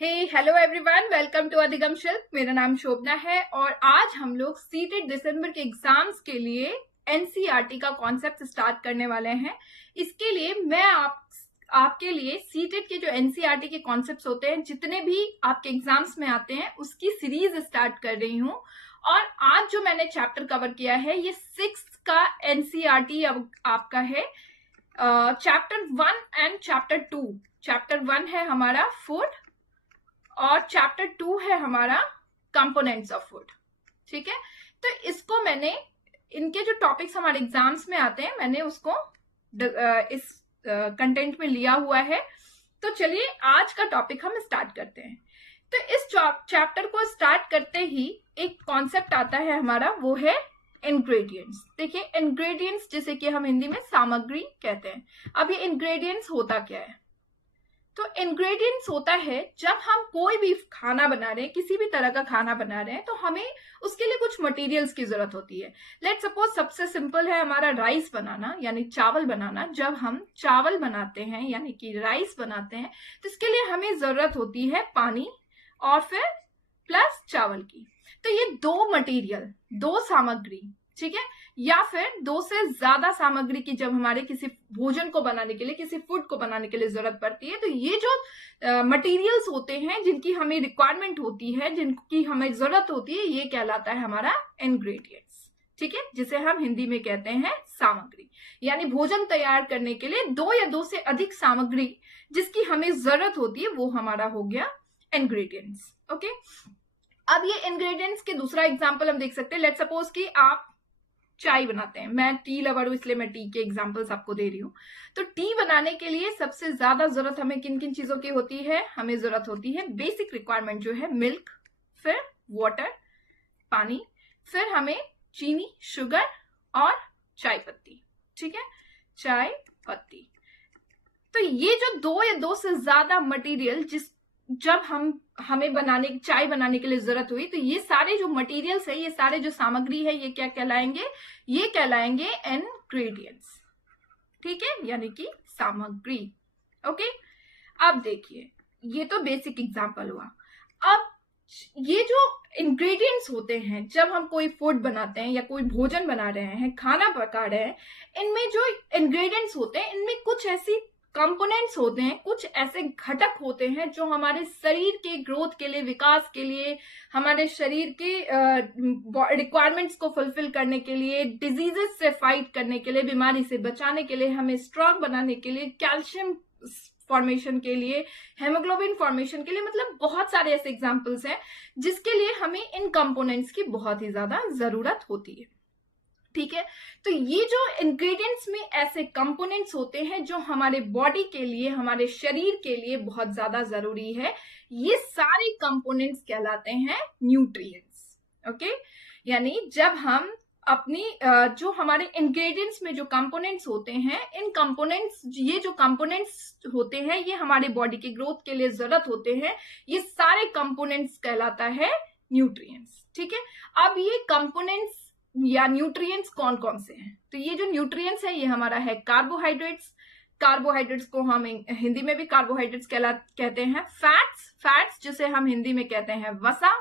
Hello everyone, welcome to अधिगम शिल्प। मेरा नाम शोभना है और आज हम लोग सीटेट दिसंबर के एग्जाम्स के लिए एनसीईआरटी का कॉन्सेप्ट स्टार्ट करने वाले हैं। इसके लिए मैं आपके लिए सीटेट के जो एनसीईआरटी के कॉन्सेप्ट्स होते हैं, जितने भी आपके एग्जाम्स में आते हैं, उसकी सीरीज स्टार्ट कर रही हूँ। और आज जो मैंने चैप्टर कवर किया है, ये 6th का एनसीईआरटी आपका है, चैप्टर 1 एंड चैप्टर 2। चैप्टर 1 है हमारा फूड और चैप्टर 2 है हमारा कंपोनेंट्स ऑफ फूड। ठीक है, तो इसको मैंने, इनके जो टॉपिक्स हमारे एग्जाम्स में आते हैं, मैंने उसको इस कंटेंट में लिया हुआ है। तो चलिए आज का टॉपिक हम स्टार्ट करते हैं। तो इस चैप्टर को स्टार्ट करते ही एक कॉन्सेप्ट आता है हमारा, वो है इंग्रेडिएंट्स। देखिए, इंग्रेडिएंट्स जिसे कि हम हिंदी में सामग्री कहते हैं। अब ये इंग्रेडिएंट्स होता क्या है? तो इंग्रेडिएंट्स होता है जब हम कोई भी खाना बना रहे हैं, किसी भी तरह का खाना बना रहे हैं, तो हमें उसके लिए कुछ मटेरियल्स की जरूरत होती है। लेट्स सपोज सबसे सिंपल है हमारा राइस बनाना, यानी चावल बनाना। जब हम चावल बनाते हैं यानी कि राइस बनाते हैं, तो इसके लिए हमें जरूरत होती है पानी और फिर प्लस चावल की। तो ये दो मटेरियल, दो सामग्री, ठीक है, या फिर दो से ज्यादा सामग्री की जब हमारे किसी भोजन को बनाने के लिए, किसी फूड को बनाने के लिए जरूरत पड़ती है, तो ये जो मटेरियल्स होते हैं, जिनकी हमें रिक्वायरमेंट होती है, जिनकी हमें जरूरत होती है, ये कहलाता है हमारा इंग्रेडिएंट्स। ठीक है, जिसे हम हिंदी में कहते हैं सामग्री। यानी भोजन तैयार करने के लिए दो या दो से अधिक सामग्री जिसकी हमें जरूरत होती है, वो हमारा हो गया इंग्रेडिएंट्स। ओके, अब ये इंग्रेडिएंट्स के दूसरा एग्जाम्पल हम देख सकते हैं। लेट्स सपोज कि आप चाय बनाते हैं। मैं टी लवर हूं, इसलिए मैं टी के एग्जांपल्स आपको दे रही हूँ। तो टी बनाने के लिए सबसे ज्यादा जरूरत हमें किन किन चीजों की होती है? हमें जरूरत होती है, बेसिक रिक्वायरमेंट जो है, मिल्क, फिर वाटर, पानी, फिर हमें चीनी, शुगर और चाय पत्ती। ठीक है, चाय पत्ती। तो ये जो दो या दो से ज्यादा मटेरियल जब हमें चाय बनाने के लिए जरूरत हुई, तो ये सारे जो मटेरियल्स है, ये सारे जो सामग्री है, ये क्या कहलाएंगे? ये कहलाएंगे इंग्रेडिएंट्स। ठीक है, यानी कि सामग्री। ओके, अब देखिए, ये तो बेसिक एग्जांपल हुआ। अब ये जो इंग्रेडिएंट्स होते हैं, जब हम कोई फूड बनाते हैं या कोई भोजन बना रहे हैं, खाना पका रहे हैं, इनमें जो इंग्रेडिएंट्स होते हैं, इनमें कुछ ऐसी कंपोनेंट्स होते हैं, कुछ ऐसे घटक होते हैं जो हमारे शरीर के ग्रोथ के लिए, विकास के लिए, हमारे शरीर के रिक्वायरमेंट्स को फुलफिल करने के लिए, डिजीजेस से फाइट करने के लिए, बीमारी से बचाने के लिए, हमें स्ट्रांग बनाने के लिए, कैल्शियम फॉर्मेशन के लिए, हेमोग्लोबिन फॉर्मेशन के लिए, मतलब बहुत सारे ऐसे एग्जांपल्स हैं जिसके लिए हमें इन कंपोनेंट्स की बहुत ही ज्यादा जरूरत होती है। ठीक है, तो ये जो इंग्रेडिएंट्स में ऐसे कंपोनेंट्स होते हैं जो हमारे बॉडी के लिए, हमारे शरीर के लिए बहुत ज्यादा जरूरी है, ये सारे कंपोनेंट्स कहलाते हैं न्यूट्रिएंट्स। ओके, यानी जब हम अपनी जो हमारे इंग्रेडिएंट्स में जो कंपोनेंट्स होते हैं, इन कंपोनेंट्स, ये जो कंपोनेंट्स होते हैं, ये हमारे बॉडी के ग्रोथ के लिए जरूरत होते हैं, ये सारे कंपोनेंट्स कहलाता है न्यूट्रिएंट्स। ठीक है, अब ये कंपोनेंट्स या न्यूट्रिएंट्स कौन कौन से हैं? तो ये जो न्यूट्रिएंट्स है, ये हमारा है कार्बोहाइड्रेट्स। कार्बोहाइड्रेट्स को हम हिंदी में भी कार्बोहाइड्रेट्स कहते हैं। फैट्स जिसे हम हिंदी में कहते हैं वसा।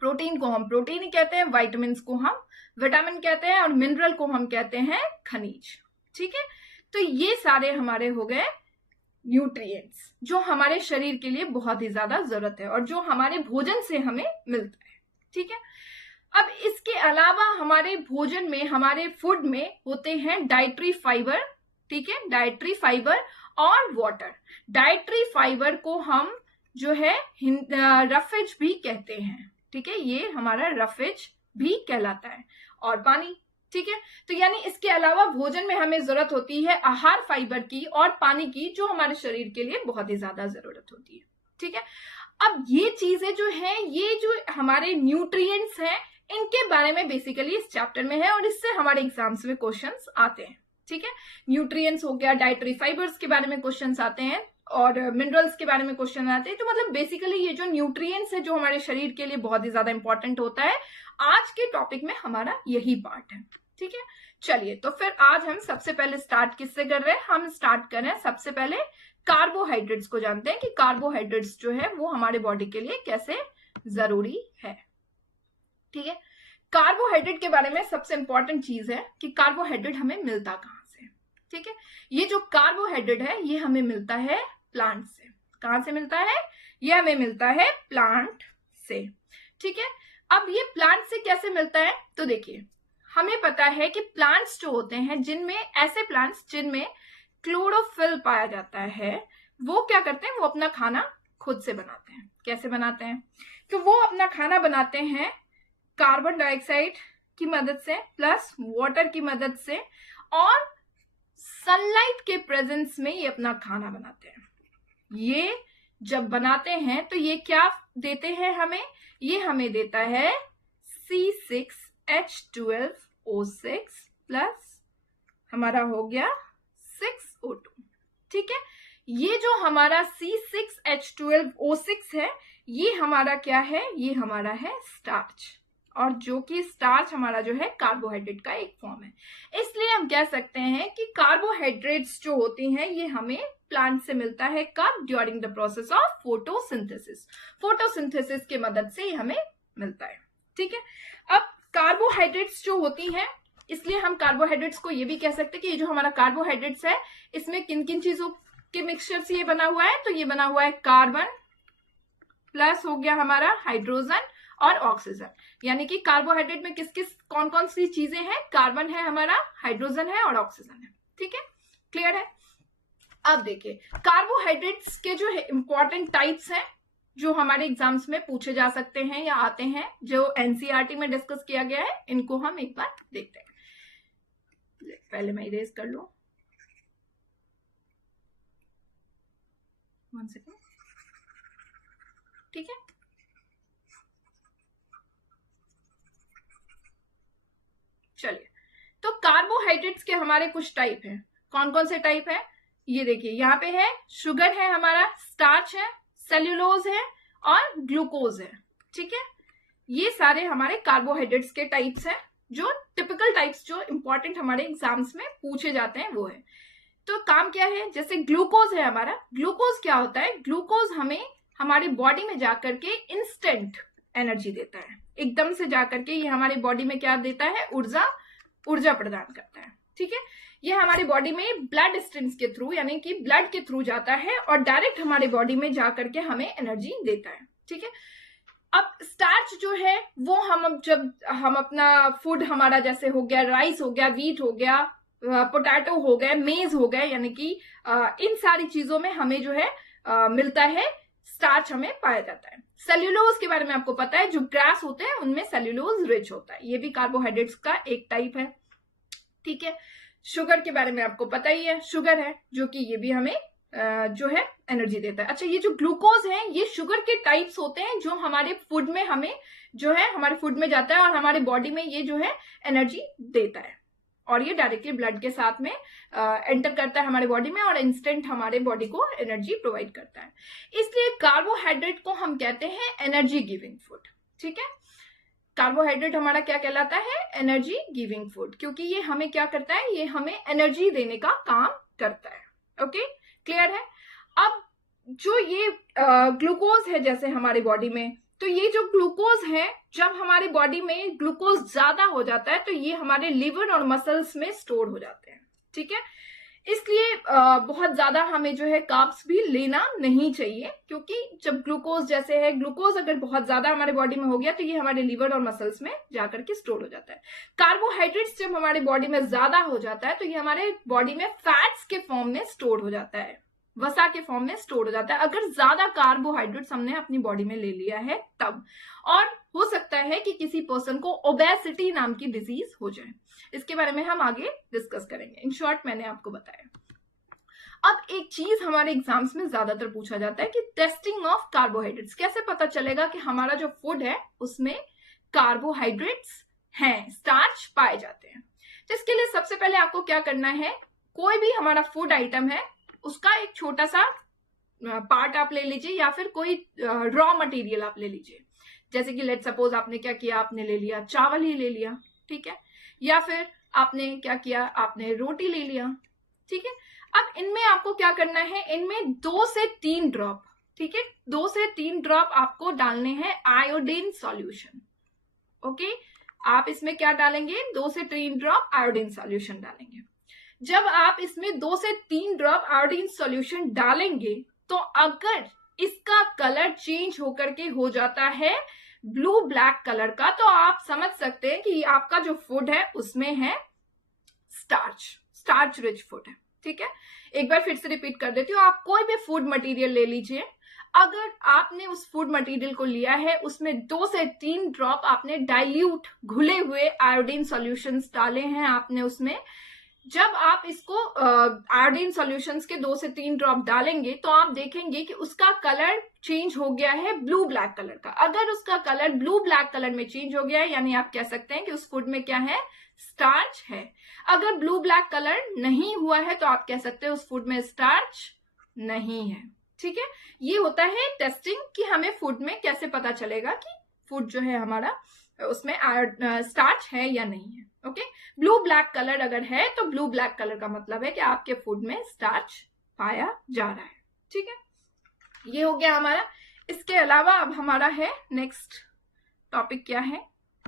प्रोटीन को हम प्रोटीन ही कहते हैं, विटामिन को हम विटामिन कहते हैं, और मिनरल को हम कहते हैं खनिज। ठीक है, तो ये सारे हमारे हो गए न्यूट्रिएंट्स जो हमारे शरीर के लिए बहुत ही ज्यादा जरूरत है और जो हमारे भोजन से हमें मिलता है। ठीक है, अब इसके अलावा हमारे भोजन में, हमारे फूड में होते हैं डाइटरी फाइबर। ठीक है, डाइटरी फाइबर और वाटर। डाइटरी फाइबर को हम जो है रफेज भी कहते हैं। ठीक है, ये हमारा रफेज भी कहलाता है, और पानी। ठीक है, तो यानी इसके अलावा भोजन में हमें जरूरत होती है आहार फाइबर की और पानी की, जो हमारे शरीर के लिए बहुत ही ज्यादा जरूरत होती है। ठीक है, अब ये चीजें जो है, ये जो हमारे न्यूट्रिएंट्स हैं, इनके बारे में बेसिकली इस चैप्टर में है और इससे हमारे एग्जाम्स में क्वेश्चंस आते हैं। ठीक है, न्यूट्रिएंट्स हो गया, डाइटरी फाइबर्स के बारे में क्वेश्चंस आते हैं और मिनरल्स के बारे में क्वेश्चन आते हैं। तो मतलब बेसिकली ये जो न्यूट्रिएंट्स है, जो हमारे शरीर के लिए बहुत ही ज्यादा इंपॉर्टेंट होता है, आज के टॉपिक में हमारा यही पार्ट है। ठीक है, चलिए, तो फिर आज हम सबसे पहले स्टार्ट किससे कर रहे हैं? हम स्टार्ट कर रहे हैं सबसे पहले कार्बोहाइड्रेट्स को जानते हैं कि कार्बोहाइड्रेट्स जो है वो हमारे बॉडी के लिए कैसे जरूरी है। ठीक है, कार्बोहाइड्रेट के बारे में सबसे इंपॉर्टेंट चीज है कि कार्बोहाइड्रेट हमें मिलता कहां से। ठीक है, ये जो कार्बोहाइड्रेट है ये हमें मिलता है प्लांट से। कहां से मिलता है? ये हमें मिलता है प्लांट से। ठीक है, अब ये प्लांट से कैसे मिलता है? तो देखिए, हमें पता है कि प्लांट्स जो होते हैं, जिनमें ऐसे प्लांट्स जिनमें क्लोरोफिल पाया जाता है, वो क्या करते हैं? वो अपना खाना खुद से बनाते हैं। कैसे बनाते हैं? तो वो अपना खाना बनाते हैं कार्बन डाइऑक्साइड की मदद से प्लस वाटर की मदद से, और सनलाइट के प्रेजेंस में ये अपना खाना बनाते हैं। ये जब बनाते हैं तो ये क्या देते हैं हमें? ये हमें देता है C6H12O6 प्लस हमारा हो गया 6O2। ठीक है, ये जो हमारा C6H12O6 है ये हमारा क्या है? ये हमारा है स्टार्च, और जो कि स्टार्च हमारा जो है कार्बोहाइड्रेट का एक फॉर्म है। इसलिए हम कह सकते हैं कि कार्बोहाइड्रेट्स जो होती हैं ये हमें प्लांट से मिलता है। कब? During the process of photosynthesis. Photosynthesis की मदद से ये हमें मिलता है। ठीक है, अब कार्बोहाइड्रेट्स जो होती हैं, इसलिए हम कार्बोहाइड्रेट्स को ये भी कह सकते हैं कि ये जो हमारा कार्बोहाइड्रेट्स है इसमें किन किन चीजों के मिक्सचर से ये बना हुआ है? तो ये बना हुआ है कार्बन प्लस हो गया हमारा हाइड्रोजन और ऑक्सीजन। यानी कि कार्बोहाइड्रेट में किस किस कौन कौन सी चीजें हैं? कार्बन है हमारा, हाइड्रोजन है और ऑक्सीजन है। ठीक है, क्लियर है? अब देखिए, कार्बोहाइड्रेट्स के जो इंपॉर्टेंट टाइप्स हैं जो हमारे एग्जाम्स में पूछे जा सकते हैं या आते हैं, जो एनसीईआरटी में डिस्कस किया गया है, इनको हम एक बार देखते हैं। पहले मैं इरेज कर लूं, 1 सेकेंड। ठीक है, चलिए, तो कार्बोहाइड्रेट्स के हमारे कुछ टाइप हैं। कौन कौन से टाइप है? ये देखिए, यहाँ पे है शुगर है हमारा, स्टार्च है, सेल्यूलोज है और ग्लूकोज है। ठीक है, ये सारे हमारे कार्बोहाइड्रेट्स के टाइप्स हैं, जो टिपिकल टाइप्स जो इंपॉर्टेंट हमारे एग्जाम्स में पूछे जाते हैं वो है। तो काम क्या है? जैसे ग्लूकोज है हमारा, ग्लूकोज क्या होता है? ग्लूकोज हमें हमारी बॉडी में जाकर के इंस्टेंट एनर्जी देता है। एकदम से जाकर के ये हमारी बॉडी में क्या देता है? ऊर्जा प्रदान करता है। ठीक है, ये हमारी बॉडी में ब्लड स्ट्रीम्स के थ्रू, यानी कि ब्लड के थ्रू जाता है और डायरेक्ट हमारी बॉडी में जाकर के हमें एनर्जी देता है। ठीक है, अब स्टार्च जो है वो जब हम अपना फूड हमारा जैसे हो गया राइस हो गया, व्हीट हो गया, पोटैटो हो गए, मेज हो गए, यानी कि इन सारी चीजों में हमें जो है मिलता है स्टार्च, हमें पाया जाता है। सेल्यूलोज के बारे में आपको पता है, जो ग्रास होते हैं उनमें सेल्यूलोज रिच होता है, ये भी कार्बोहाइड्रेट्स का एक टाइप है। ठीक है, शुगर के बारे में आपको पता ही है, शुगर है जो कि ये भी हमें जो है एनर्जी देता है। अच्छा, ये जो ग्लूकोज है ये शुगर के टाइप्स होते हैं जो हमारे फूड में हमें जो है हमारे फूड में जाता है और हमारे बॉडी में ये जो है एनर्जी देता है, और ये डायरेक्टली ब्लड के साथ में एंटर करता है हमारे बॉडी में और इंस्टेंट हमारे बॉडी को एनर्जी प्रोवाइड करता है। इसलिए कार्बोहाइड्रेट को हम कहते हैं एनर्जी गिविंग फूड। ठीक है, कार्बोहाइड्रेट हमारा क्या कहलाता है? एनर्जी गिविंग फूड, क्योंकि ये हमें क्या करता है? ये हमें एनर्जी देने का काम करता है। ओके, क्लियर है? अब जो ये ग्लूकोज है जैसे हमारी बॉडी में, तो ये जो ग्लूकोज है जब हमारी बॉडी में ग्लूकोज ज्यादा हो जाता है तो ये हमारे लिवर और मसल्स में स्टोर हो जाते हैं। ठीक है, इसलिए बहुत ज्यादा हमें जो है कार्ब्स भी लेना नहीं चाहिए, क्योंकि जब ग्लूकोज जैसे है, ग्लूकोज अगर बहुत ज्यादा हमारे बॉडी में हो गया तो ये हमारे लिवर और मसल्स में जाकर के स्टोर हो जाता है। कार्बोहाइड्रेट्स जब हमारे बॉडी में ज्यादा हो जाता है तो ये हमारे बॉडी में फैट्स के फॉर्म में स्टोर हो जाता है, वसा के फॉर्म में स्टोर हो जाता है, अगर ज्यादा कार्बोहाइड्रेट्स हमने अपनी बॉडी में ले लिया है तब। और हो सकता है कि किसी पर्सन को ओबेसिटी नाम की डिजीज हो जाए, इसके बारे में हम आगे डिस्कस करेंगे। इन शॉर्ट मैंने आपको बताया। अब एक चीज हमारे एग्जाम्स में ज्यादातर पूछा जाता है कि टेस्टिंग ऑफ कार्बोहाइड्रेट्स, कैसे पता चलेगा कि हमारा जो फूड है उसमें कार्बोहाइड्रेट्स हैं, स्टार्च पाए जाते हैं। तो इसके लिए सबसे पहले आपको क्या करना है, कोई भी हमारा फूड आइटम है उसका एक छोटा सा पार्ट आप ले लीजिए, या फिर कोई रॉ मटेरियल आप ले लीजिए। जैसे कि लेट सपोज आपने क्या किया, आपने ले लिया चावल ही ले लिया, ठीक है, या फिर आपने क्या किया, आपने रोटी ले लिया। ठीक है, अब इनमें आपको क्या करना है, इनमें 2 से 3 ड्रॉप, ठीक है, 2 से 3 ड्रॉप आपको डालने हैं आयोडीन सॉल्यूशन। ओके, आप इसमें क्या डालेंगे, 2 से 3 ड्रॉप आयोडीन सॉल्यूशन डालेंगे। जब आप इसमें 2 से 3 ड्रॉप आयोडीन सॉल्यूशन डालेंगे तो अगर इसका कलर चेंज होकर के हो जाता है ब्लू ब्लैक कलर का, तो आप समझ सकते हैं कि आपका जो फूड है उसमें है स्टार्च रिच फूड है। ठीक है, एक बार फिर से रिपीट कर देती हूँ, आप कोई भी फूड मटेरियल ले लीजिए, अगर आपने उस फूड मटेरियल को लिया है उसमें 2 से 3 ड्रॉप आपने डाइल्यूट घुले हुए आयोडीन सॉल्यूशंस डाले हैं आपने उसमें, जब आप इसको आयोडीन सॉल्यूशंस के 2 से 3 ड्रॉप डालेंगे तो आप देखेंगे कि उसका कलर चेंज हो गया है ब्लू ब्लैक कलर का। अगर उसका कलर ब्लू ब्लैक कलर में चेंज हो गया है, यानी आप कह सकते हैं कि उस फूड में क्या है, स्टार्च है। अगर ब्लू ब्लैक कलर नहीं हुआ है तो आप कह सकते हैं उस फूड में स्टार्च नहीं है। ठीक है, ये होता है टेस्टिंग कि हमें फूड में कैसे पता चलेगा कि फूड जो है हमारा उसमें स्टार्च है या नहीं है। ओके, ब्लू ब्लैक कलर अगर है तो ब्लू ब्लैक कलर का मतलब है कि आपके फूड में स्टार्च पाया जा रहा है। ठीक है, ये हो गया हमारा। इसके अलावा अब हमारा है नेक्स्ट टॉपिक क्या है,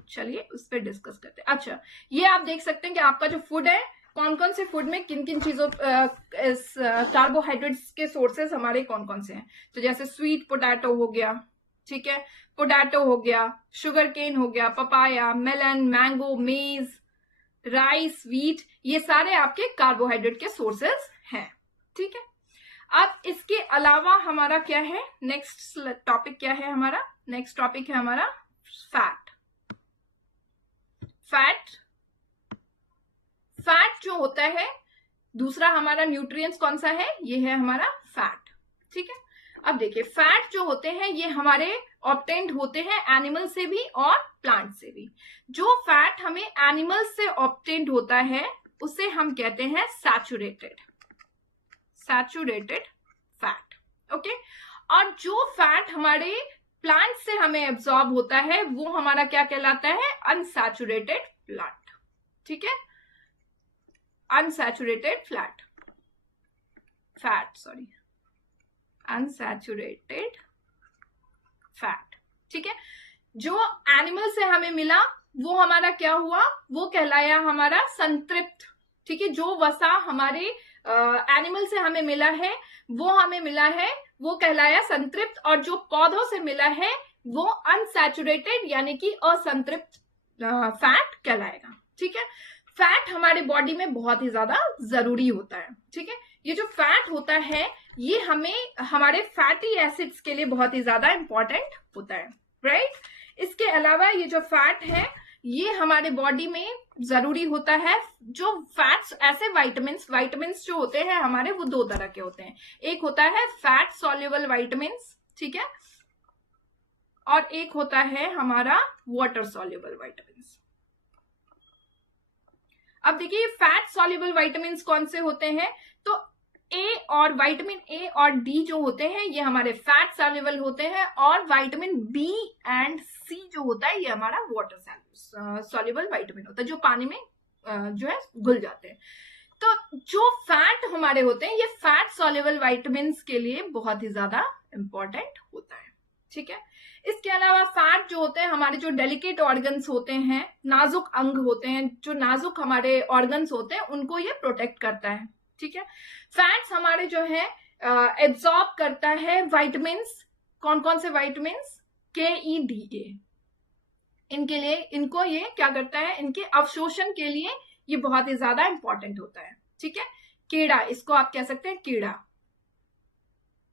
चलिए उस पर डिस्कस करते हैं। अच्छा, ये आप देख सकते हैं कि आपका जो फूड है, कौन कौन से फूड में किन किन चीजों कार्बोहाइड्रेट्स के सोर्सेस हमारे कौन कौन से हैं। तो जैसे स्वीट पोटैटो हो गया, ठीक है, पोटैटो हो गया, शुगर केन हो गया, पपाया, मेलन, मैंगो, मेज, राइस, व्हीट, ये सारे आपके कार्बोहाइड्रेट के सोर्सेस हैं। ठीक है, अब इसके अलावा हमारा क्या है, नेक्स्ट टॉपिक क्या है हमारा, नेक्स्ट टॉपिक है हमारा फैट जो होता है, दूसरा हमारा न्यूट्रिएंट्स कौन सा है, ये है हमारा फैट। ठीक है, अब देखिए फैट जो होते हैं ये हमारे ऑब्टेन्ड होते हैं एनिमल से भी और प्लांट से भी। जो फैट हमें एनिमल से ऑब्टेन्ड होता है उसे हम कहते हैं सैचुरेटेड फैट। ओके, और जो फैट हमारे प्लांट से हमें एब्जॉर्ब होता है वो हमारा क्या कहलाता है, अनसैचुरेटेड फैट। ठीक है, अनसैचुरेटेड अनसैचुरेटेड फैट। ठीक है, जो एनिमल से हमें मिला वो हमारा क्या हुआ, वो कहलाया हमारा संतृप्त। ठीक है, जो वसा हमारे एनिमल से हमें मिला है वो कहलाया संतृप्त, और जो पौधों से मिला है वो अनसैचुरेटेड यानी कि असंतृप्त फैट कहलाएगा। ठीक है, फैट हमारे बॉडी में बहुत ही ज्यादा जरूरी होता है। ठीक है, ये जो फैट होता है ये हमें हमारे फैटी एसिड्स के लिए बहुत ही ज्यादा इंपॉर्टेंट होता है, राइट। इसके अलावा ये जो फैट है ये हमारे बॉडी में जरूरी होता है। जो फैट्स, ऐसे वाइटामिन्स जो होते हैं हमारे, वो 2 तरह के होते हैं। एक होता है फैट सॉल्युबल वाइटामिन्स, ठीक है, और एक होता है हमारा वाटर सॉल्युबल वाइटामिन्स। अब देखिए फैट सॉल्युबल वाइटामिन्स कौन से होते हैं, तो विटामिन ए और डी जो होते हैं ये हमारे फैट सॉल्युबल होते हैं, और विटामिन बी एंड सी जो होता है ये हमारा वाटर सॉल्युबल वाइटामिन होता है, जो पानी में जो है घुल जाते हैं। तो जो फैट हमारे होते हैं ये फैट सॉल्युबल वाइटामिन्स के लिए बहुत ही ज्यादा इंपॉर्टेंट होता है। ठीक है, इसके अलावा फैट जो होते हैं हमारे जो डेलिकेट ऑर्गन्स होते हैं, नाजुक अंग होते हैं, जो नाजुक हमारे ऑर्गन्स होते हैं उनको ये प्रोटेक्ट करता है। ठीक है, फैट्स हमारे जो है एब्सॉर्ब करता है विटामिन्स, कौन कौन से विटामिन्स, KEDA, इनके लिए, इनको ये क्या करता है, इनके अवशोषण के लिए ये बहुत ही ज्यादा इंपॉर्टेंट होता है। ठीक है, कीड़ा, इसको आप कह सकते हैं कीड़ा।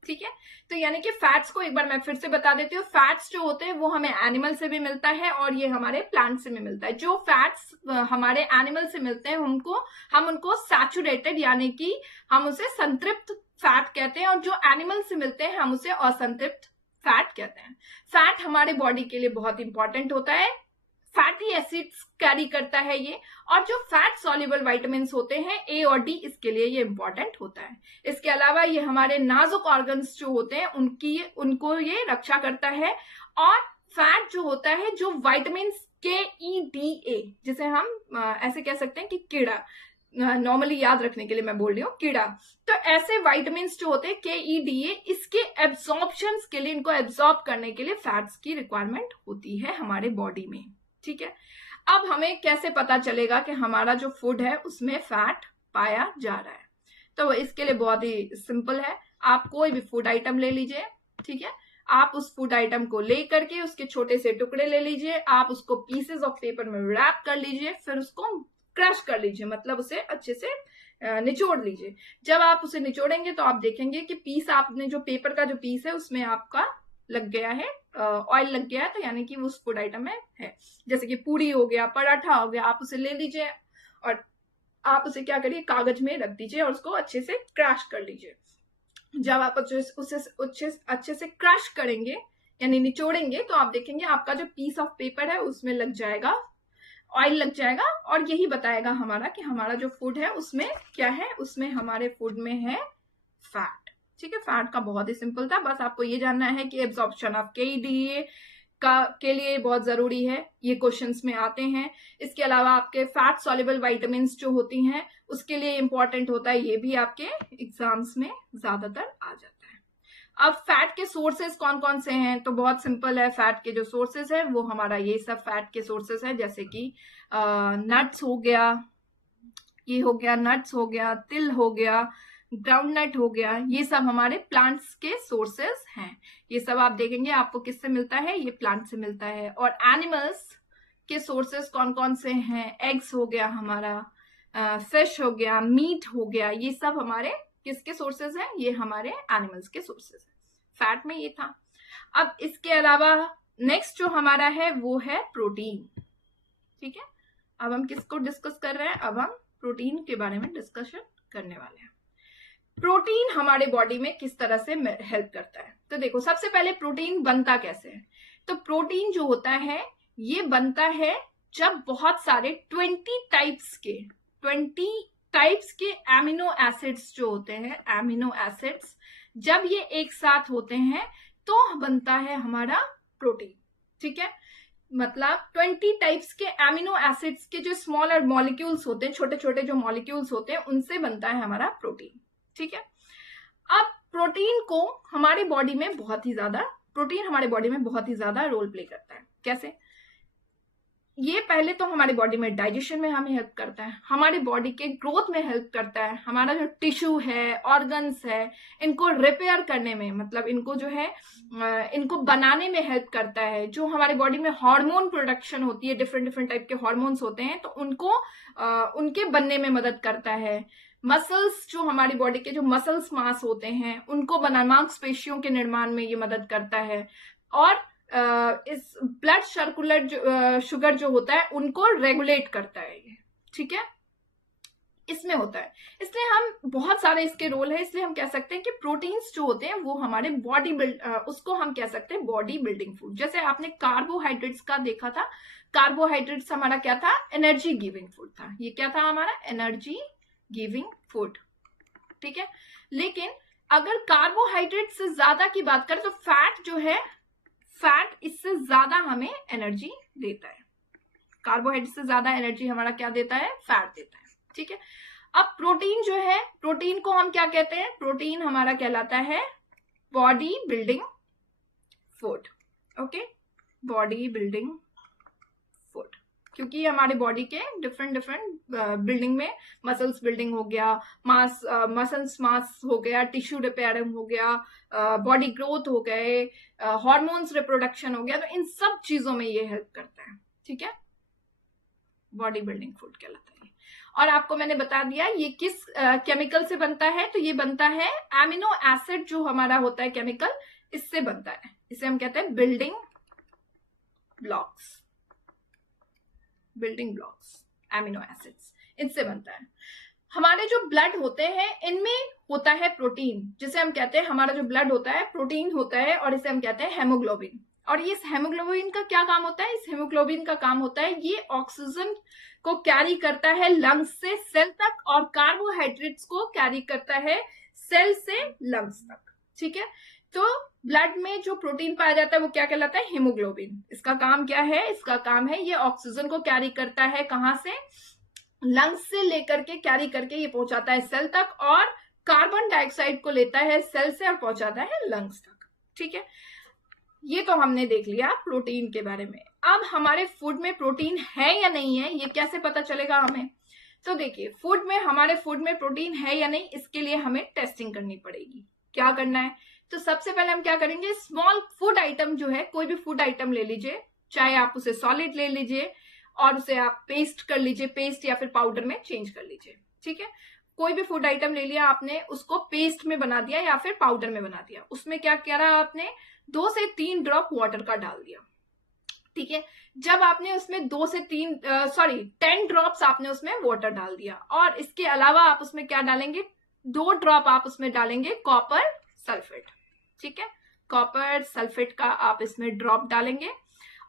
ठीक है, तो यानी कि फैट्स को एक बार मैं फिर से बता देती हूँ, फैट्स जो होते हैं वो हमें एनिमल से भी मिलता है और ये हमारे प्लांट से भी मिलता है। जो फैट्स हमारे एनिमल से मिलते हैं हम उनको सैचुरेटेड यानी कि हम उसे संतृप्त फैट कहते हैं, और जो एनिमल से मिलते हैं हम उसे असंतृप्त फैट कहते हैं। फैट हमारे बॉडी के लिए बहुत इंपॉर्टेंट होता है, फैटी एसिड्स कैरी करता है ये, और जो फैट सॉल्युबल विटामिन्स होते हैं ए और डी, इसके लिए ये इंपॉर्टेंट होता है। इसके अलावा ये हमारे नाजुक ऑर्गन्स जो होते हैं उनको ये रक्षा करता है, और फैट जो होता है, जो विटामिन KEDA, जिसे हम ऐसे कह सकते हैं कि कीड़ा, नॉर्मली याद रखने के लिए मैं बोल रही हूँ, कीड़ा। तो ऐसे विटामिन जो होते हैं KEDA, इसके एब्जॉर्प्शन के लिए, इनको एब्जॉर्ब करने के लिए फैट्स की रिक्वायरमेंट होती है हमारे बॉडी में। ठीक है, अब हमें कैसे पता चलेगा कि हमारा जो फूड है उसमें फैट पाया जा रहा है? तो इसके लिए बहुत ही सिंपल है। आप कोई भी फूड आइटम ले लीजिए, ठीक है, आप उस फूड आइटम को ले करके उसके छोटे से टुकड़े ले लीजिए, आप उसको पीसेस ऑफ पेपर में रैप कर लीजिए, फिर उसको क्रश कर लीजिए, मतलब उसे अच्छे से निचोड़ लीजिए। जब आप उसे निचोड़ेंगे तो आप देखेंगे कि पीस, आपने जो पेपर का जो पीस है उसमें आपका लग गया है, ऑयल लग गया है, तो यानी कि वो उस फूड आइटम में है। जैसे कि पूरी हो गया, पराठा हो गया, आप उसे ले लीजिए और आप उसे क्या करिए, कागज में रख दीजिए और उसको अच्छे से क्रश कर लीजिए। जब आप उसे अच्छे से क्रश करेंगे यानी निचोड़ेंगे, तो आप देखेंगे आपका जो पीस ऑफ पेपर है उसमें लग जाएगा, ऑयल लग जाएगा, और यही बताएगा हमारा कि हमारा जो फूड है उसमें क्या है, उसमें हमारे फूड में है फैट। ठीक है, फैट का बहुत ही सिंपल था, बस आपको ये जानना है कि एब्जॉर्प्शन ऑफ KEDA के लिए बहुत जरूरी है, ये क्वेश्चंस में आते हैं। इसके अलावा आपके फैट सॉल्युबल विटामिन्स जो होती हैं उसके लिए इंपॉर्टेंट होता है, ये भी आपके एग्जाम्स में ज्यादातर आ जाता है। अब फैट के सोर्सेस कौन कौन से हैं, तो बहुत सिंपल है। फैट के जो सोर्सेस है वो हमारा ये सब फैट के सोर्सेस है, जैसे कि नट्स हो गया, ये हो गया नट्स हो गया, तिल हो गया, ग्राउंड नट हो गया, ये सब हमारे प्लांट्स के सोर्सेस हैं। ये सब आप देखेंगे आपको किससे मिलता है, ये प्लांट से मिलता है। और एनिमल्स के सोर्सेस कौन कौन से हैं, एग्स हो गया हमारा, फिश हो गया, मीट हो गया, ये सब हमारे किसके सोर्सेज हैं, ये हमारे एनिमल्स के सोर्सेज हैं। फैट में ये था। अब इसके अलावा नेक्स्ट जो हमारा है वो है प्रोटीन। ठीक है, अब हम किसको डिस्कस कर रहे हैं, अब हम प्रोटीन के बारे में डिस्कशन करने वाले हैं। प्रोटीन हमारे बॉडी में किस तरह से हेल्प करता है, तो देखो सबसे पहले प्रोटीन बनता कैसे है। तो प्रोटीन जो होता है ये बनता है जब बहुत सारे 20 टाइप्स के एमिनो एसिड्स जो होते हैं, एमिनो एसिड्स जब ये एक साथ होते हैं तो बनता है हमारा प्रोटीन। ठीक है, मतलब 20 टाइप्स के एमिनो एसिड्स के जो स्मॉलर मॉलिक्यूल्स होते हैं, छोटे छोटे जो मॉलिक्यूल्स होते हैं, उनसे बनता है हमारा प्रोटीन। ठीक है, अब प्रोटीन को हमारी बॉडी में बहुत ही ज्यादा, प्रोटीन हमारे बॉडी में बहुत ही ज्यादा रोल प्ले करता है। कैसे, ये पहले तो हमारी बॉडी में डाइजेशन में हमें हेल्प करता है, हमारी बॉडी के ग्रोथ में हेल्प करता है, हमारा जो टिश्यू है, ऑर्गन्स है, इनको रिपेयर करने में, मतलब इनको जो है इनको बनाने में हेल्प करता है। जो हमारी बॉडी में हार्मोन प्रोडक्शन होती है, डिफरेंट डिफरेंट टाइप के हार्मोन्स होते हैं, तो उनको उनके बनने में मदद करता है। मसल्स, जो हमारी बॉडी के जो मसल्स मास होते हैं उनको मांसपेशियों के निर्माण में ये मदद करता है। और इस ब्लड सर्कुलर शुगर जो होता है उनको रेगुलेट करता है ये। ठीक है, इसमें होता है, इसलिए हम बहुत सारे इसके रोल है, इसलिए हम कह सकते हैं कि प्रोटीन्स जो होते हैं वो हमारे उसको हम कह सकते हैं बॉडी बिल्डिंग फूड। जैसे आपने कार्बोहाइड्रेट्स का देखा था, कार्बोहाइड्रेट्स हमारा क्या था, एनर्जी गिविंग फूड था। ये क्या था हमारा, एनर्जी गिविंग फूड। ठीक है, लेकिन अगर कार्बोहाइड्रेट से ज्यादा की बात करें तो फैट जो है, फैट इससे ज्यादा हमें एनर्जी देता है। कार्बोहाइड्रेट से ज्यादा एनर्जी हमारा क्या देता है, फैट देता है। ठीक है, अब प्रोटीन जो है, प्रोटीन को हम क्या कहते हैं, प्रोटीन हमारा कहलाता है body building food. Okay, body building food, क्योंकि हमारे बॉडी के डिफरेंट बिल्डिंग में मसल्स बिल्डिंग हो गया, मसल्स मास हो गया, टिश्यू रिपेयर हो गया, बॉडी ग्रोथ हो गए, हार्मोन्स रिप्रोडक्शन हो गया, तो इन सब चीजों में ये हेल्प करता है। ठीक है, बॉडी बिल्डिंग फूड कहलाता है। और आपको मैंने बता दिया ये किस केमिकल से बनता है, तो ये बनता है एमिनो एसिड जो हमारा होता है केमिकल, इससे बनता है। इसे हम कहते हैं building blocks, building blocks, amino acids, इनसे बनता है। हमारे जो ब्लड होते हैं इनमें होता है प्रोटीन, जिसे हम कहते हैं, हमारा जो ब्लड होता है प्रोटीन होता है, और इसे हम कहते हैं हेमोग्लोबिन। और ये हेमोग्लोबिन का क्या काम होता है, इस हेमोग्लोबिन का काम होता है ये ऑक्सीजन को कैरी करता है लंग्स से सेल तक, और कार्बोहाइड्रेट्स को कैरी करता है सेल से लंग्स तक। ठीक है, तो ब्लड में जो प्रोटीन पाया जाता है वो क्या कहलाता है, हीमोग्लोबिन। इसका काम क्या है, इसका काम है ये ऑक्सीजन को कैरी करता है, कहां से, लंग्स से लेकर के कैरी करके ये पहुंचाता है सेल तक, और कार्बन डाइऑक्साइड को लेता है सेल से और पहुंचाता है लंग्स तक। ठीक है, ये तो हमने देख लिया प्रोटीन के बारे में। अब हमारे फूड में प्रोटीन है या नहीं है, ये कैसे पता चलेगा हमें? तो देखिए, हमारे फूड में प्रोटीन है या नहीं, इसके लिए हमें टेस्टिंग करनी पड़ेगी। क्या करना है? तो सबसे पहले हम क्या करेंगे, स्मॉल फूड आइटम जो है, कोई भी फूड आइटम ले लीजिए, चाहे आप उसे सॉलिड ले लीजिए और उसे आप पेस्ट कर लीजिए, पेस्ट या फिर पाउडर में चेंज कर लीजिए। ठीक है, कोई भी फूड आइटम ले लिया आपने, उसको पेस्ट में बना दिया या फिर पाउडर में बना दिया, उसमें क्या करा आपने, 2 से 3 ड्रॉप वाटर का डाल दिया। ठीक है, जब आपने उसमें 10 ड्रॉप्स आपने उसमें वाटर डाल दिया, और इसके अलावा आप उसमें क्या डालेंगे, 2 ड्रॉप आप उसमें डालेंगे कॉपर सल्फेट। ठीक है, कॉपर सल्फेट का आप इसमें ड्रॉप डालेंगे,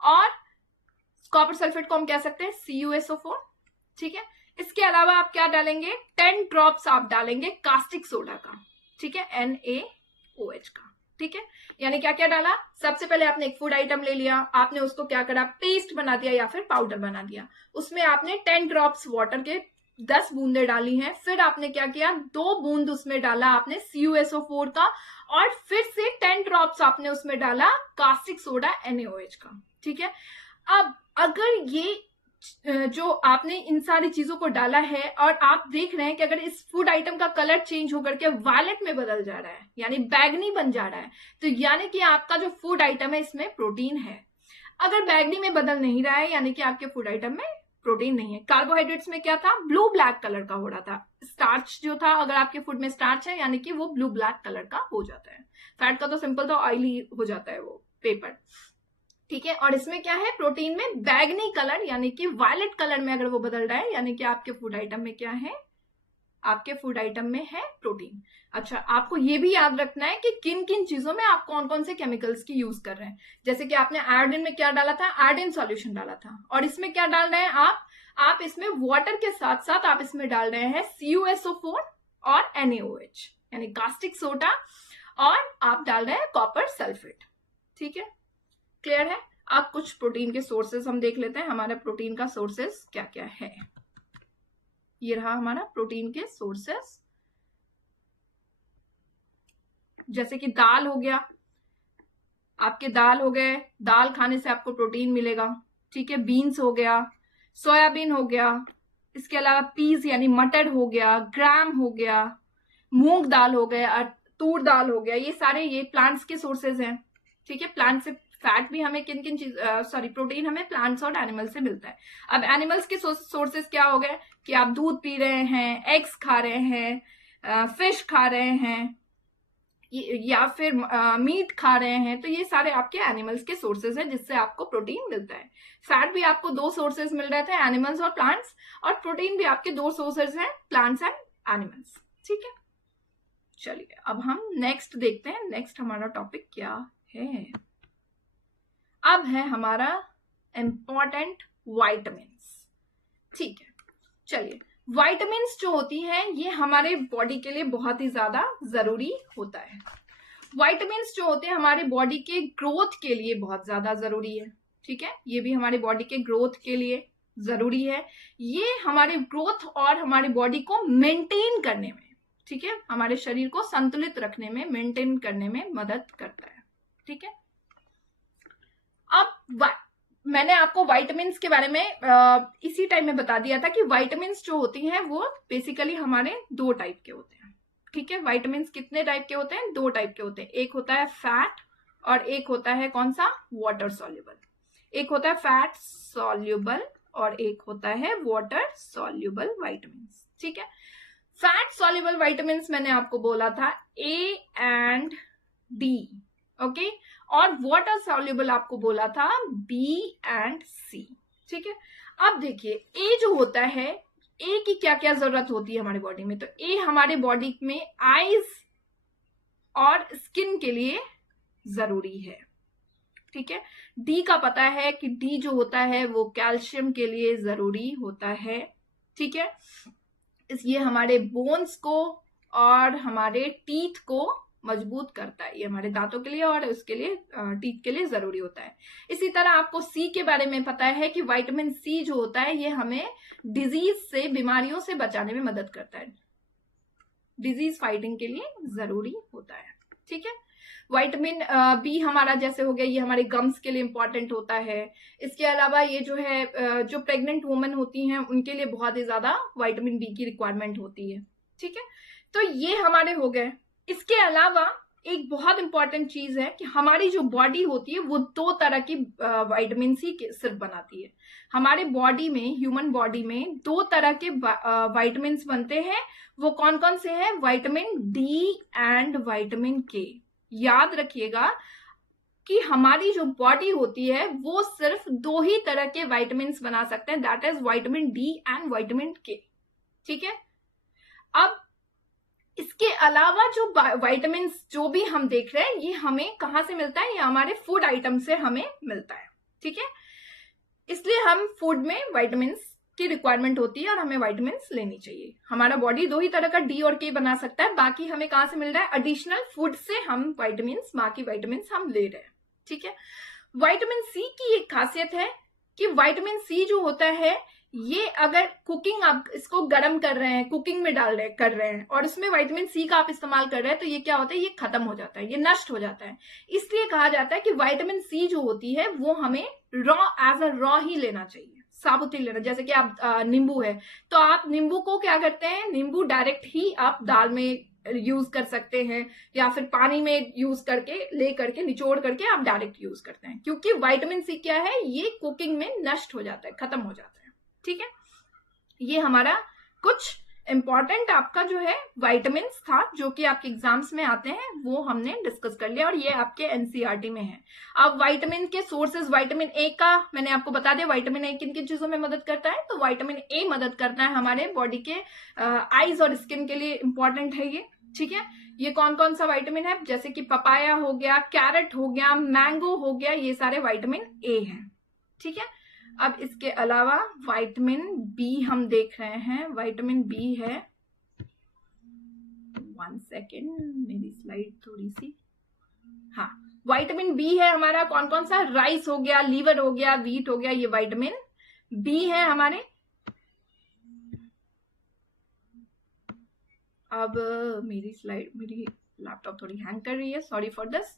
और कॉपर सल्फेट को हम कह सकते हैं CuSO4। ठीक है, इसके अलावा आप क्या डालेंगे, 10 ड्रॉप्स आप डालेंगे कास्टिक सोडा का। ठीक है, NaOH का। ठीक है, यानी क्या क्या डाला, सबसे पहले आपने एक फूड आइटम ले लिया, आपने उसको क्या करा, पेस्ट बना दिया या फिर पाउडर बना दिया, उसमें आपने 10 ड्रॉप्स वाटर के 10 बूंदे डाली हैं, फिर आपने क्या किया, 2 बूंद उसमें डाला आपने CuSO4 का, और फिर से 10 ड्रॉप्स आपने उसमें डाला कास्टिक सोडा NaOH का। ठीक है, अब अगर ये जो आपने इन सारी चीजों को डाला है और आप देख रहे हैं कि अगर इस फूड आइटम का कलर चेंज होकर के वायलेट में बदल जा रहा है, यानी बैगनी बन जा रहा है, तो यानी कि आपका जो फूड आइटम है इसमें प्रोटीन है। अगर बैगनी में बदल नहीं रहा है, यानी कि आपके फूड आइटम में प्रोटीन नहीं है। कार्बोहाइड्रेट्स में क्या था, ब्लू ब्लैक कलर का हो रहा था। स्टार्च जो था, अगर आपके फूड में स्टार्च है, यानी कि वो ब्लू ब्लैक कलर का हो जाता है। फैट का तो सिंपल, तो ऑयली हो जाता है वो पेपर। ठीक है, और इसमें क्या है, प्रोटीन में बैगनी कलर यानी कि वायलेट कलर में अगर वो बदल रहा है, यानी कि आपके फूड आइटम में क्या है, आपके फूड आइटम में है प्रोटीन। अच्छा, आपको ये भी याद रखना है कि किन किन चीजों में आप कौन कौन से केमिकल्स की यूज कर रहे हैं। जैसे कि आपने आयोडीन में क्या डाला था, आयोडीन सॉल्यूशन डाला था, और इसमें क्या डाल रहे हैं आप इसमें वाटर के साथ साथ आप इसमें डाल रहे हैं CuSO4 और NaOH यानी कास्टिक सोडा, और आप डाल रहे हैं कॉपर सल्फेट। ठीक है, क्लियर है? अब कुछ प्रोटीन के सोर्सेस हम देख लेते हैं, हमारे प्रोटीन का सोर्सेस क्या क्या है। ये रहा हमारा प्रोटीन के सोर्सेस, जैसे कि दाल हो गया, आपके दाल हो गए, दाल खाने से आपको प्रोटीन मिलेगा। ठीक है, बीन्स हो गया, सोयाबीन हो गया, इसके अलावा पीज यानी मटर हो गया, ग्राम हो गया, मूंग दाल हो गया, तूर दाल हो गया, ये सारे ये प्लांट्स के सोर्सेज हैं। ठीक है, प्लांट से फैट भी हमें किन किन चीज प्रोटीन हमें प्लांट्स और एनिमल्स से मिलता है। अब एनिमल्स के सोर्सेज क्या हो गए कि आप दूध पी रहे हैं, एग्स खा रहे हैं, फिश खा रहे हैं, या फिर मीट खा रहे हैं, तो ये सारे आपके एनिमल्स के सोर्सेज हैं जिससे आपको प्रोटीन मिलता है। फैट भी आपको 2 सोर्सेज मिल रहे थे, एनिमल्स और प्लांट्स, और प्रोटीन भी आपके 2 सोर्सेज हैं, प्लांट्स एंड एनिमल्स। ठीक है, चलिए अब हम नेक्स्ट देखते हैं, नेक्स्ट हमारा टॉपिक क्या है। अब है हमारा इंपॉर्टेंट वाइटामिन्स। ठीक है, चलिए, वाइटामिन्स जो होती हैं ये हमारे बॉडी के लिए बहुत ही ज्यादा जरूरी होता है। वाइटामिन्स जो होते हैं हमारे बॉडी के ग्रोथ के लिए बहुत ज्यादा जरूरी है। ठीक है, ये भी हमारे बॉडी के ग्रोथ के लिए जरूरी है। ये हमारे ग्रोथ और हमारे बॉडी को मेंटेन करने में, ठीक है, हमारे शरीर को संतुलित रखने में, मेंटेन करने में मदद करता है। ठीक है, अब मैंने आपको वाइटामिन्स के बारे में इसी टाइम में बता दिया था कि वाइटामिन्स जो होती हैं वो बेसिकली हमारे 2 टाइप के होते हैं। ठीक है, वाइटामिन्स कितने टाइप के होते हैं, 2 टाइप के होते हैं। एक होता है फैट और एक होता है कौन सा, वाटर सॉल्युबल। एक होता है फैट सॉल्युबल और एक होता है वाटर सॉल्युबल वाइटामिन्स। ठीक है, फैट सॉल्युबल वाइटामिन्स मैंने आपको बोला था A and D, ओके, और वाटर सॉल्युबल आपको बोला था B and C। ठीक है, अब देखिए ए जो होता है, ए की क्या क्या जरूरत होती है हमारे बॉडी में, तो ए हमारे बॉडी में आईज और स्किन के लिए जरूरी है। ठीक है, डी का पता है कि डी जो होता है वो कैल्शियम के लिए जरूरी होता है। ठीक है, ये हमारे बोन्स को और हमारे टीथ को मजबूत करता है। ये हमारे दांतों के लिए और उसके लिए टीथ के लिए जरूरी होता है। इसी तरह आपको सी के बारे में पता है कि विटामिन सी जो होता है ये हमें डिजीज से, बीमारियों से बचाने में मदद करता है, डिजीज फाइटिंग के लिए जरूरी होता है। ठीक है। विटामिन बी हमारा जैसे हो गया, ये हमारे गम्स के लिए इंपॉर्टेंट होता है। इसके अलावा ये जो है जो प्रेग्नेंट वुमेन होती हैं उनके लिए बहुत ही ज्यादा विटामिन बी की रिक्वायरमेंट होती है। ठीक है, तो ये हमारे हो गए। इसके अलावा एक बहुत इंपॉर्टेंट चीज है कि हमारी जो बॉडी होती है वो 2 तरह की विटामिन सी सिर्फ बनाती है। हमारे बॉडी में, ह्यूमन बॉडी में 2 तरह के विटामिन बनते हैं। वो कौन कौन से हैं? विटामिन डी एंड विटामिन के। याद रखिएगा कि हमारी जो बॉडी होती है वो सिर्फ 2 ही तरह के विटामिन बना सकते हैं, that is vitamin D and vitamin के। ठीक है। अब इसके अलावा जो विटामिन जो भी हम देख रहे हैं ये हमें कहां से मिलता है? ये हमारे फूड आइटम से हमें मिलता है। ठीक है, इसलिए हम फूड में विटामिन की रिक्वायरमेंट होती है और हमें विटामिन लेनी चाहिए। हमारा बॉडी 2 ही तरह का डी और के बना सकता है, बाकी हमें कहां से मिल रहा है? एडिशनल फूड से हम विटामिन, बाकी विटामिन हम ले रहे हैं। ठीक है। विटामिन सी की एक खासियत है कि विटामिन सी जो होता है ये अगर कुकिंग, आप इसको गर्म कर रहे हैं, कुकिंग में कर रहे हैं और उसमें विटामिन सी का आप इस्तेमाल कर रहे हैं, तो ये क्या होता है? ये खत्म हो जाता है, ये नष्ट हो जाता है। इसलिए कहा जाता है कि विटामिन सी जो होती है वो हमें एज अ रॉ ही लेना चाहिए, साबुत ही लेना। जैसे कि आप नींबू है तो आप नींबू को क्या करते हैं? नींबू डायरेक्ट ही आप दाल में यूज कर सकते हैं या फिर पानी में यूज करके, ले करके, निचोड़ करके आप डायरेक्ट यूज करते हैं, क्योंकि विटामिन सी क्या है? ये कुकिंग में नष्ट हो जाता है, खत्म हो जाता है। ठीक है, ये हमारा कुछ इंपॉर्टेंट आपका जो है विटामिन था जो कि आपके एग्जाम्स में आते हैं, वो हमने डिस्कस कर लिया और ये आपके एनसीईआरटी में है। अब विटामिन के सोर्सेज, विटामिन ए का मैंने आपको बता दिया, विटामिन ए किन किन चीजों में मदद करता है। तो विटामिन ए मदद करता है हमारे बॉडी के आईज और स्किन के लिए इंपॉर्टेंट है ये। ठीक है, ये कौन कौन सा विटामिन है? जैसे कि पपाया हो गया, कैरेट हो गया, मैंगो हो गया, ये सारे विटामिन ए हैं। ठीक है, अब इसके अलावा विटामिन बी हम देख रहे हैं। विटामिन बी है, 1 सेकेंड, मेरी स्लाइड थोड़ी सी, हाँ, विटामिन बी है हमारा कौन कौन सा? राइस हो गया, लीवर हो गया, व्हीट हो गया, ये विटामिन बी है हमारे। अब मेरी लैपटॉप थोड़ी हैंग कर रही है, sorry for this.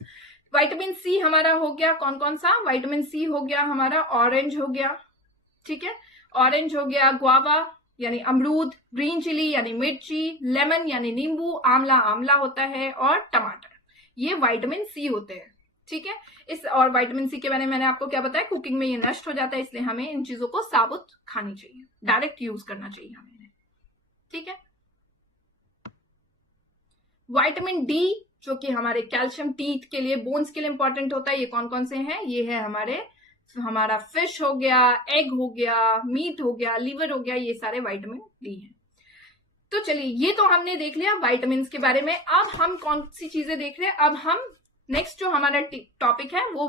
Vitamin C हमारा हो गया कौन कौन सा? विटामिन सी हो गया हमारा ऑरेंज हो गया। ठीक है, ऑरेंज हो गया, गुआवा यानी अमरूद, ग्रीन चिली यानी मिर्ची, लेमन यानी नींबू, आंवला आंवला होता है, और टमाटर, ये विटामिन सी होते हैं। ठीक है, इस और विटामिन सी के बारे में मैंने आपको क्या बताया? कुकिंग में ये नष्ट हो जाता है, इसलिए हमें इन चीजों को साबुत खानी चाहिए, डायरेक्ट यूज करना चाहिए हमें। ठीक है, विटामिन डी जो कि हमारे कैल्शियम, टीथ के लिए, बोन्स के लिए इंपॉर्टेंट होता है, ये कौन कौन से हैं? ये है हमारा फिश हो गया, एग हो गया, मीट हो गया, लीवर हो गया, ये सारे विटामिन डी हैं। तो चलिए, ये तो हमने देख लिया विटामिन के बारे में। अब हम कौन सी चीजें देख रहे हैं? अब हम नेक्स्ट जो हमारा टॉपिक है वो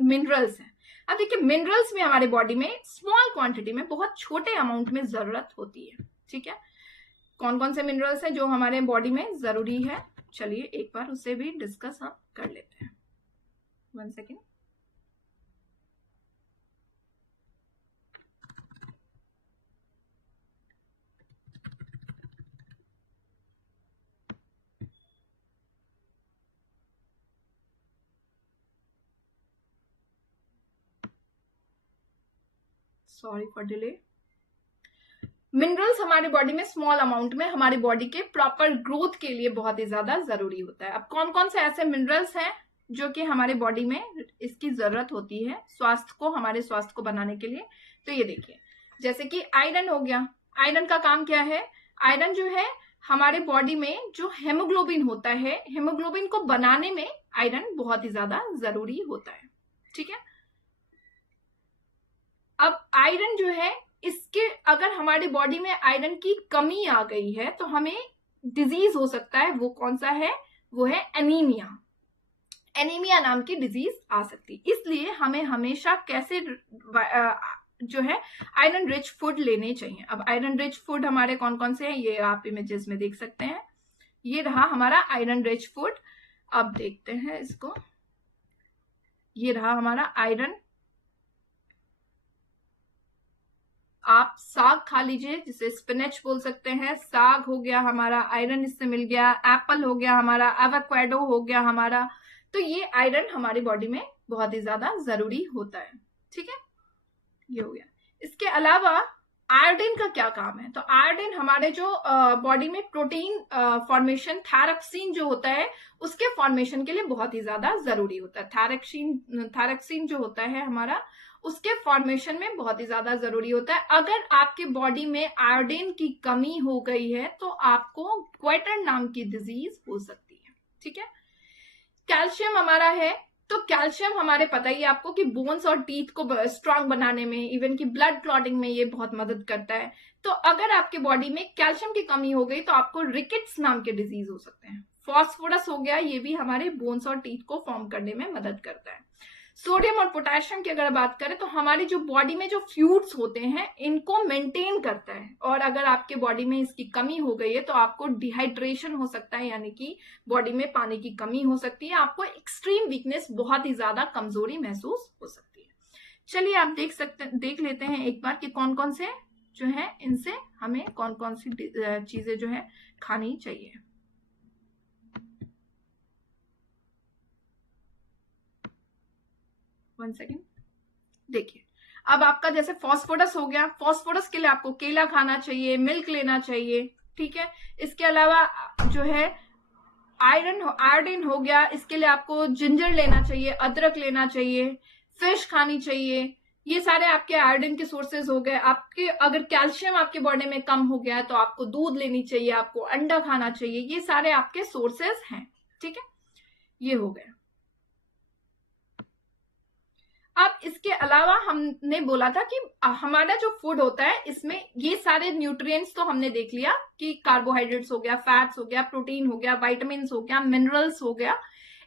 मिनरल्स है। अब देखिए, मिनरल्स में हमारे बॉडी में स्मॉल क्वांटिटी में, बहुत छोटे अमाउंट में जरूरत होती है। ठीक है, कौन कौन से मिनरल्स हैं जो हमारे बॉडी में जरूरी है? चलिए एक बार उसे भी डिस्कस हम कर लेते हैं। 1 second. Sorry for delay. Minerals हमारे बॉडी में स्मॉल अमाउंट में हमारी बॉडी के प्रॉपर ग्रोथ के लिए बहुत ही ज्यादा जरूरी होता है। अब कौन कौन से ऐसे मिनरल्स हैं जो कि हमारे बॉडी में इसकी जरूरत होती है स्वास्थ्य को, हमारे स्वास्थ्य को बनाने के लिए? तो ये देखिए, जैसे कि आयरन हो गया। आयरन का काम क्या है? आयरन जो है हमारे बॉडी में जो हेमोग्लोबिन होता है, हेमोग्लोबिन को बनाने में आयरन बहुत ही ज्यादा जरूरी होता है। ठीक है, अब आयरन जो है, इसके अगर हमारे बॉडी में आयरन की कमी आ गई है तो हमें डिजीज हो सकता है। वो कौन सा है? वो है एनीमिया। एनीमिया नाम की डिजीज आ सकती है। इसलिए हमें हमेशा कैसे जो है आयरन रिच फूड लेने चाहिए। अब आयरन रिच फूड हमारे कौन कौन से हैं ये आप इमेजेस में देख सकते हैं। ये रहा हमारा आयरन रिच फूड। अब देखते हैं इसको। ये रहा हमारा आयरन। आप साग खा लीजिए, जिसे स्पिनच बोल सकते हैं। साग हो गया हमारा, आयरन इससे मिल गया। एप्पल हो गया हमारा, एवोकाडो हो गया हमारा। तो ये आयरन हमारी बॉडी में बहुत ही ज्यादा जरूरी होता है। ठीक है, ये हो गया। इसके अलावा आयोडीन का क्या काम है? तो आयोडीन हमारे जो बॉडी में प्रोटीन फॉर्मेशन, थायरक्सिन जो होता है, उसके फॉर्मेशन के लिए बहुत ही ज्यादा जरूरी होता है। थायरक्सिन जो होता है हमारा, उसके फॉर्मेशन में बहुत ही ज्यादा जरूरी होता है। अगर आपके बॉडी में आयोडीन की कमी हो गई है तो आपको क्वेटर नाम की डिजीज हो सकती है। ठीक है, कैल्शियम हमारा है। तो कैल्शियम हमारे पता ही है आपको कि बोन्स और टीथ को स्ट्रांग बनाने में, इवन की ब्लड क्लॉटिंग में ये बहुत मदद करता है। तो अगर आपके बॉडी में कैल्शियम की कमी हो गई तो आपको रिकेट्स नाम के डिजीज हो सकते हैं। फॉस्फोरस हो गया, ये भी हमारे बोन्स और टीथ को फॉर्म करने में मदद करता है। सोडियम और पोटेशियम की अगर बात करें तो हमारी जो बॉडी में जो फ्लूइड्स होते हैं इनको मेंटेन करता है, और अगर आपके बॉडी में इसकी कमी हो गई है तो आपको डिहाइड्रेशन हो सकता है, यानी कि बॉडी में पानी की कमी हो सकती है। आपको एक्सट्रीम वीकनेस, बहुत ही ज्यादा कमजोरी महसूस हो सकती है। चलिए आप देख लेते हैं एक बार कि कौन कौन से जो है, इनसे हमें कौन कौन सी चीजें जो है खानी चाहिए। One second. देखिए, अब आपका जैसे फास्फोरस हो गया, फास्फोरस के लिए आपको केला खाना चाहिए, मिल्क लेना चाहिए। ठीक है, इसके अलावा जो है आयोडीन हो गया, इसके लिए आपको जिंजर लेना चाहिए, अदरक लेना चाहिए, फिश खानी चाहिए। ये सारे आपके आयोडीन के सोर्सेज हो गए। आपके अगर कैल्शियम आपके बॉडी में कम हो गया है तो आपको दूध लेनी चाहिए, आपको अंडा खाना चाहिए। ये सारे आपके सोर्सेज हैं। ठीक है, ये हो गया। अब इसके अलावा हमने बोला था कि हमारा जो फूड होता है इसमें ये सारे न्यूट्रिएंट्स तो हमने देख लिया कि कार्बोहाइड्रेट्स हो गया, फैट्स हो गया, प्रोटीन हो गया, विटामिन हो गया, मिनरल्स हो गया।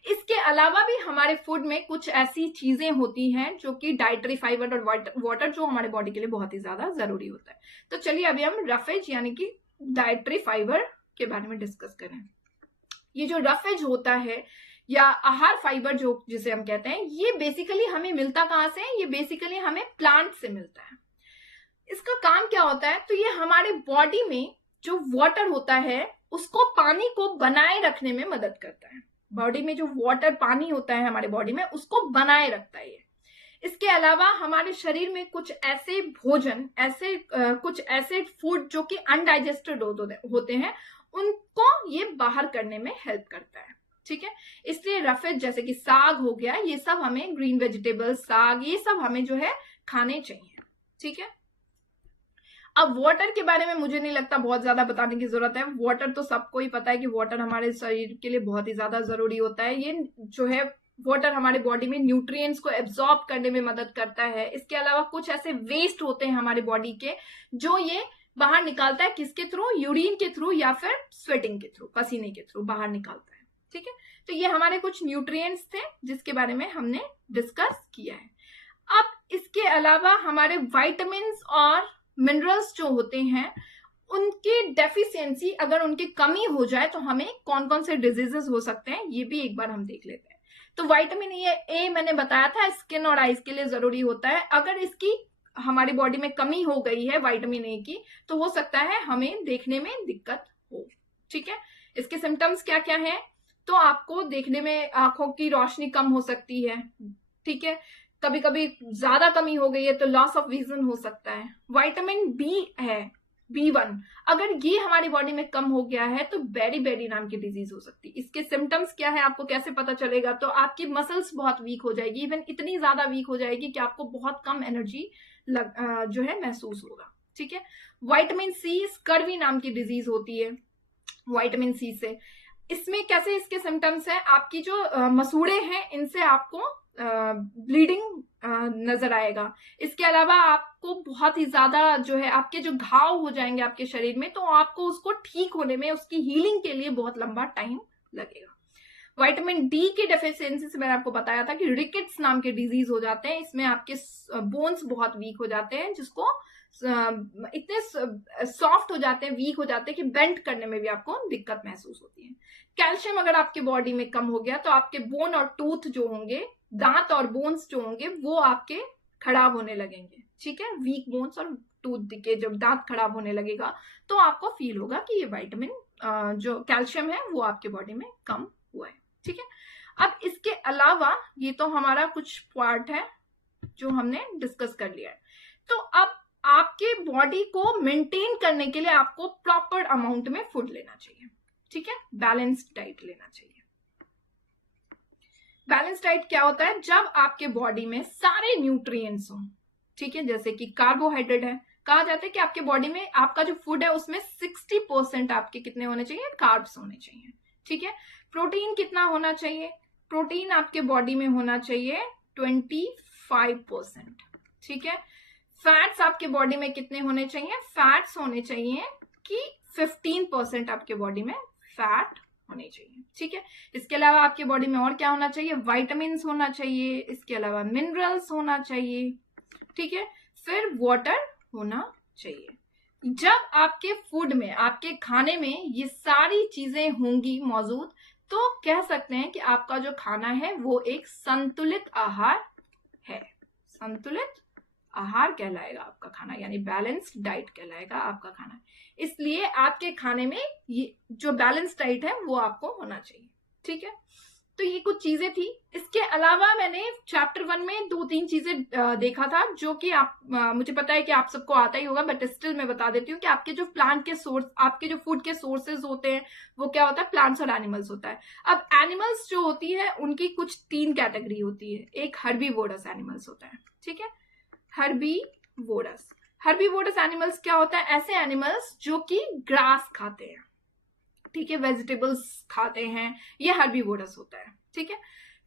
इसके अलावा भी हमारे फूड में कुछ ऐसी चीजें होती हैं जो कि डाइटरी फाइबर और वाटर जो हमारे बॉडी के लिए बहुत ही ज्यादा जरूरी होता है। तो चलिए अभी हम रफेज यानी कि डाइटरी फाइबर के बारे में डिस्कस करें। ये जो रफेज होता है या आहार फाइबर जो जिसे हम कहते हैं, ये बेसिकली हमें मिलता कहां से है? ये बेसिकली हमें प्लांट से मिलता है। इसका काम क्या होता है? तो ये हमारे बॉडी में जो वाटर होता है उसको, पानी को बनाए रखने में मदद करता है। बॉडी में जो वाटर, पानी होता है हमारे बॉडी में, उसको बनाए रखता है ये। इसके अलावा हमारे शरीर में कुछ ऐसे भोजन, कुछ ऐसे फूड जो कि अनडाइजेस्टेड होते हैं, उनको ये बाहर करने में हेल्प करता है। ठीक है, इसलिए रफेज जैसे कि साग हो गया, ये सब हमें, ग्रीन वेजिटेबल, साग, ये सब हमें जो है खाने चाहिए। ठीक है, अब वाटर के बारे में मुझे नहीं लगता बहुत ज्यादा बताने की जरूरत है। वाटर तो सबको ही पता है कि वाटर हमारे शरीर के लिए बहुत ही ज्यादा जरूरी होता है। ये जो है वाटर हमारे बॉडी में न्यूट्रिएंट्स को एब्जॉर्ब करने में मदद करता है। इसके अलावा कुछ ऐसे वेस्ट होते हैं हमारे बॉडी के जो ये बाहर निकालता है, किसके थ्रू? यूरिन के थ्रू या फिर स्वेटिंग के थ्रू, पसीने के थ्रू बाहर निकालता है। ठीक है, तो ये हमारे कुछ न्यूट्रिएंट्स थे जिसके बारे में हमने डिस्कस किया है। अब इसके अलावा हमारे विटामिन्स और मिनरल्स जो होते हैं, उनकी डेफिशिएंसी, अगर उनकी कमी हो जाए तो हमें कौन कौन से डिजीजेस हो सकते हैं, ये भी एक बार हम देख लेते हैं। तो विटामिन ए मैंने बताया था, स्किन और आईज के लिए जरूरी होता है। अगर इसकी हमारी बॉडी में कमी हो गई है विटामिन ए की, तो हो सकता है हमें देखने में दिक्कत हो। ठीक है, इसके सिम्टम्स क्या क्या है? तो आपको देखने में आंखों की रोशनी कम हो सकती है। ठीक है, कभी कभी ज्यादा कमी हो गई है तो लॉस ऑफ विजन हो सकता है। विटामिन बी है, B1, अगर ये हमारी बॉडी में कम हो गया है तो बेरी नाम की डिजीज हो सकती है। इसके सिम्टम्स क्या है, आपको कैसे पता चलेगा? तो आपकी मसल्स बहुत वीक हो जाएगी, इवन इतनी ज्यादा वीक हो जाएगी कि आपको बहुत कम एनर्जी जो है महसूस होगा। ठीक है, विटामिन सी, स्कर्वी नाम की डिजीज होती है विटामिन सी से। इसमें कैसे इसके सिम्टम्स है? आपकी जो मसूड़े हैं इनसे आपको ब्लीडिंग नजर आएगा। इसके अलावा आपको बहुत ही ज्यादा जो है, आपके जो घाव हो जाएंगे आपके शरीर में, तो आपको उसको ठीक होने में, उसकी हीलिंग के लिए बहुत लंबा टाइम लगेगा। विटामिन डी की डेफिशिएंसी से मैंने आपको बताया था कि रिकेट्स नाम के डिजीज हो जाते हैं। इसमें आपके बोन्स बहुत वीक हो जाते हैं, जिसको इतने सॉफ्ट हो जाते हैं, वीक हो जाते हैं कि बेंड करने में भी आपको दिक्कत महसूस होती है। कैल्शियम अगर आपके बॉडी में कम हो गया तो आपके बोन और टूथ जो होंगे, दांत और बोन्स जो होंगे, वो आपके खराब होने लगेंगे। ठीक है, वीक बोन्स और टूथ के जब दांत खराब होने लगेगा तो आपको फील होगा कि ये विटामिन जो कैल्शियम है वो आपके बॉडी में कम हुआ है। ठीक है, अब इसके अलावा ये तो हमारा कुछ पार्ट है जो हमने डिस्कस कर लिया है। तो अब आपके बॉडी को मेंटेन करने के लिए आपको प्रॉपर अमाउंट में फूड लेना चाहिए। ठीक है, बैलेंस्ड डाइट लेना चाहिए। बैलेंस डाइट क्या होता है? जब आपके बॉडी में सारे न्यूट्रिएंट्स हो। ठीक है, जैसे कि कार्बोहाइड्रेट है, कहा जाता है कि आपके बॉडी में आपका जो फूड है उसमें 60% आपके कितने होने चाहिए? कार्ब्स होने चाहिए। ठीक है, प्रोटीन कितना होना चाहिए? प्रोटीन आपके बॉडी में होना चाहिए 25%। ठीक है, फैट्स आपके बॉडी में कितने होने चाहिए? फैट्स होने चाहिए कि 15% आपके बॉडी में फैट होने चाहिए। ठीक है, इसके अलावा आपके बॉडी में और क्या होना चाहिए? विटामिन्स होना चाहिए, इसके अलावा मिनरल्स होना चाहिए। ठीक है, फिर वाटर होना चाहिए। जब आपके फूड में, आपके खाने में ये सारी चीजें होंगी मौजूद, तो कह सकते हैं कि आपका जो खाना है वो एक संतुलित आहार है। संतुलित आहार कहलाएगा आपका खाना, यानी बैलेंस्ड डाइट कहलाएगा आपका खाना। इसलिए आपके खाने में ये जो बैलेंस डाइट है वो आपको होना चाहिए। ठीक है, तो ये कुछ चीजें थी। इसके अलावा मैंने चैप्टर 1 में 2-3 चीजें देखा था जो कि मुझे पता है कि आप सबको आता ही होगा, बट स्टिल मैं बता देती हूँ कि आपके जो प्लांट के सोर्स, आपके जो फूड के सोर्सेज होते हैं वो क्या होता है? प्लांट्स और एनिमल्स होता है। अब एनिमल्स जो होती है उनकी कुछ 3 कैटेगरी होती है। एक हर्बीवोरस एनिमल्स होता है। ठीक है, हर्बीवोरस। हर्बीवोरस एनिमल्स क्या होता है? ऐसे एनिमल्स जो कि ग्रास खाते हैं। ठीक है, वेजिटेबल्स खाते हैं, ये हर्बीवोरस होता है। ठीक है,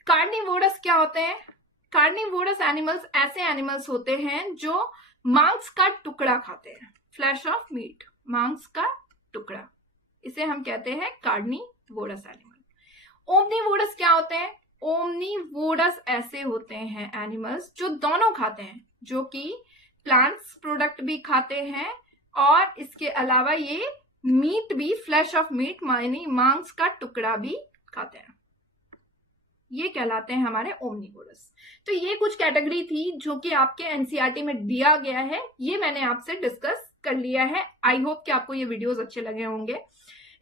कार्निवोरस क्या होते हैं? कार्निवोरस एनिमल्स ऐसे एनिमल्स होते हैं जो मांस का टुकड़ा खाते हैं, फ्लैश ऑफ मीट, मांस का टुकड़ा, इसे हम कहते हैं कार्निवोरस एनिमल। ओमनीवोरस क्या होते हैं? ओमनीवोरस ऐसे होते हैं एनिमल्स जो दोनों खाते हैं, जो कि प्लांट्स प्रोडक्ट भी खाते हैं और इसके अलावा ये मीट भी, फ्लैश ऑफ मीट मायने मांस का टुकड़ा भी खाते हैं। ये कहलाते हैं हमारे ओमनीवोरस। तो ये कुछ कैटेगरी थी जो कि आपके एनसीईआरटी में दिया गया है, ये मैंने आपसे डिस्कस कर लिया है। आई होप कि आपको ये वीडियोस अच्छे लगे होंगे।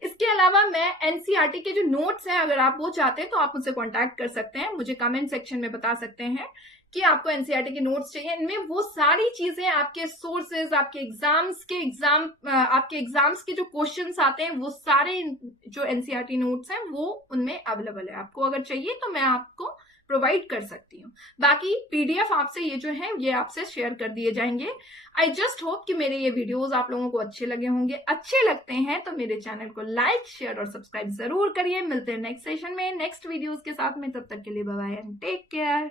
इसके अलावा मैं एनसीईआरटी के जो नोट्स हैं, अगर आप वो चाहते हैं तो आप मुझसे कांटेक्ट कर सकते हैं, मुझे कमेंट सेक्शन में बता सकते हैं कि आपको एनसीईआरटी के नोट्स चाहिए। इनमें वो सारी चीजें, आपके सोर्सेज, आपके एग्जाम्स के जो क्वेश्चंस आते हैं, वो सारे जो एनसीईआरटी नोट्स हैं वो उनमें अवेलेबल है। आपको अगर चाहिए तो मैं आपको प्रोवाइड कर सकती हूँ। बाकी पीडीएफ आपसे ये जो है ये आपसे शेयर कर दिए जाएंगे। आई जस्ट होप कि मेरे ये वीडियोस आप लोगों को अच्छे लगे होंगे। अच्छे लगते हैं तो मेरे चैनल को लाइक, शेयर और सब्सक्राइब जरूर करिए। मिलते हैं नेक्स्ट सेशन में नेक्स्ट वीडियोस के साथ में। तब तक के लिए bye bye and take care.